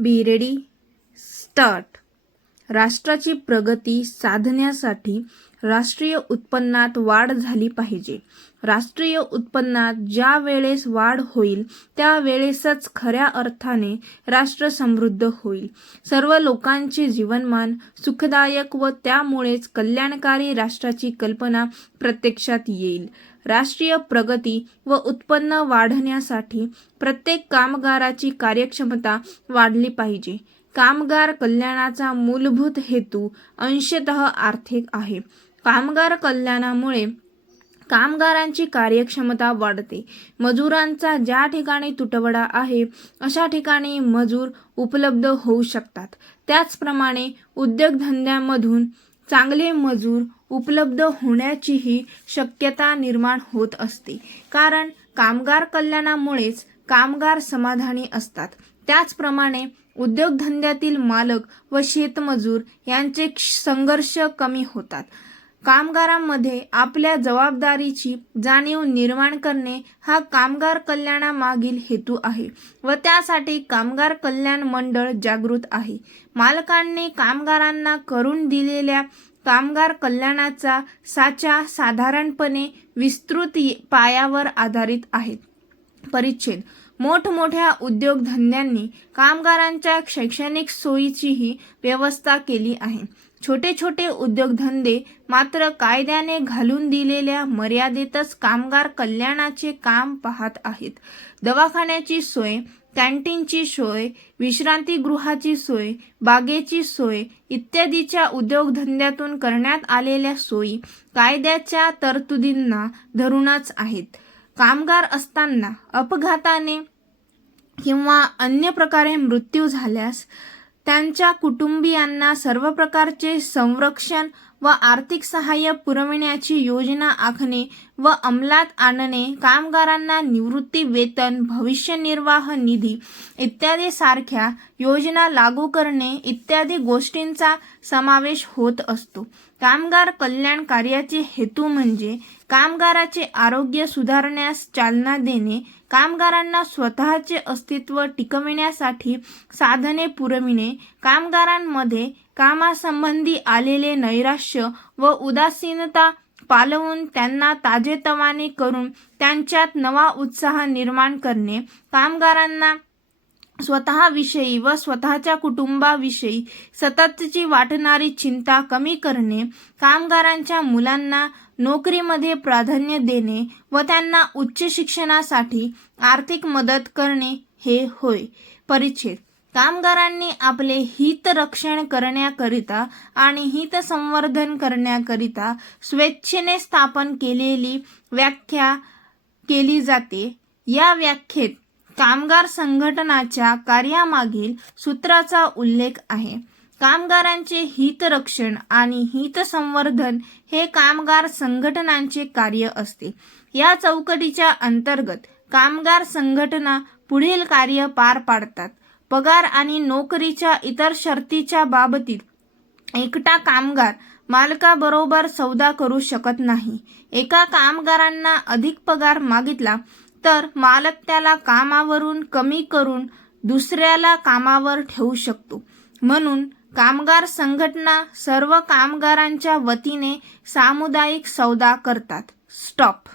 Be ready, start. राष्ट्राची प्रगती साधण्यासाठी राष्ट्रीय उत्पन्नात वाढ झाली पाहिजे. राष्ट्रीय उत्पन्नात ज्या वेळेस वाढ होईल त्यावेळेसच खऱ्या अर्थाने राष्ट्र समृद्ध होईल. सर्व लोकांचे जीवनमान सुखदायक व त्यामुळेच कल्याणकारी राष्ट्राची कल्पना प्रत्यक्षात येईल. राष्ट्रीय प्रगती व उत्पन्न वाढण्यासाठी प्रत्येक कामगाराची कार्यक्षमता वाढली पाहिजे. कामगार कल्याणाचा मूलभूत हेतू अंशतः आर्थिक आहे. कामगार कल्याणामुळे कामगारांची कार्यक्षमता वाढते. मजुरांचा ज्या ठिकाणी तुटवडा आहे अशा ठिकाणी मजूर उपलब्ध होऊ शकतात. त्याचप्रमाणे उद्योगधंद्यामधून चांगले मजूर उपलब्ध होण्याचीही शक्यता निर्माण होत असते. कारण कामगार कल्याणामुळेच कामगार समाधानी असतात. त्याचप्रमाणे उद्योगधंद्यातील मालक व शेतमजूर यांचे संघर्ष कमी होतात. कामगारांमध्ये आपल्या जबाबदारीची जाणीव निर्माण करणे हा कामगार कल्याणामागील हेतू आहे व त्यासाठी कामगार कल्याण मंडळ जागृत आहे. मालकांनी कामगारांना करून दिलेल्या कामगार कल्याणाचा साचा साधारणपणे विस्तृत पायावर आधारित आहेत. परिच्छेद. मोठमोठ्या उद्योगधंद्यांनी कामगारांच्या शैक्षणिक सोयीचीही व्यवस्था केली आहे. छोटे छोटे उद्योगधंदे मात्र कायद्याने घालून दिलेल्या मर्यादेतच कामगार कल्याणाचे काम पाहत आहेत. दवाखान्याची सोय, कॅन्टीनची सोय, विश्रांतीगृहाची सोय, बागेची सोय इत्यादीच्या उद्योगधंद्यातून करण्यात आलेल्या सोयी कायद्याच्या तरतुदींना धरूनच आहेत. कामगार असताना अपघाताने किंवा अन्य प्रकारे मृत्यू झाल्यास त्यांच्या कुटुंबियांना सर्व प्रकारचे संरक्षण व आर्थिक सहाय्य पुरविण्याची योजना आखणे व अंमलात आणणे, कामगारांना निवृत्ती वेतन, भविष्य निर्वाह निधी इत्यादी सारख्या योजना लागू करणे इत्यादी गोष्टींचा समावेश होत असतो. कामगार कल्याण कार्याचे हेतू म्हणजे कामगाराचे आरोग्य सुधारण्यास चालना देणे, कामगारांना स्वतःचे अस्तित्व टिकविण्यासाठी साधने पुरविणे, कामगारांमध्ये कामासंबंधी आलेले नैराश्य व उदासीनता पालवून त्यांना ताजेतवाने करून त्यांच्यात नवा उत्साह निर्माण करणे, कामगारांना स्वतःविषयी व स्वतःच्या कुटुंबाविषयी सततची वाटणारी चिंता कमी करणे, कामगारांच्या मुलांना नोकरीमध्ये प्राधान्य देणे व त्यांना उच्च शिक्षणासाठी आर्थिक मदत करणे हे होय. परिच्छेद. कामगारांनी आपले हित रक्षण करण्याकरिता आणि हित संवर्धन करण्याकरिता स्वेच्छेने स्थापन केलेली व्याख्या केली जाते. या व्याख्येत कामगार संघटनाच्या कार्यामागील सूत्राचा उल्लेख आहे. कामगारांचे हितरक्षण आणि हितसंवर्धन हे कामगार संघटनांचे कार्य असते. या चौकटीच्या अंतर्गत कामगार संघटना पुढील कार्य पार पाडतात. पगार आणि नोकरीच्या इतर शर्तीच्या बाबतीत एकटा कामगार मालकाबरोबर सौदा करू शकत नाही. एका कामगारांना अधिक पगार मागितला तर मालक त्याला कामावरून कमी करून दुसऱ्याला कामावर ठेवू शकतो. म्हणून कामगार संघटना सर्व कामगारांच्या वतीने सामुदायिक सौदा करतात. स्टॉप.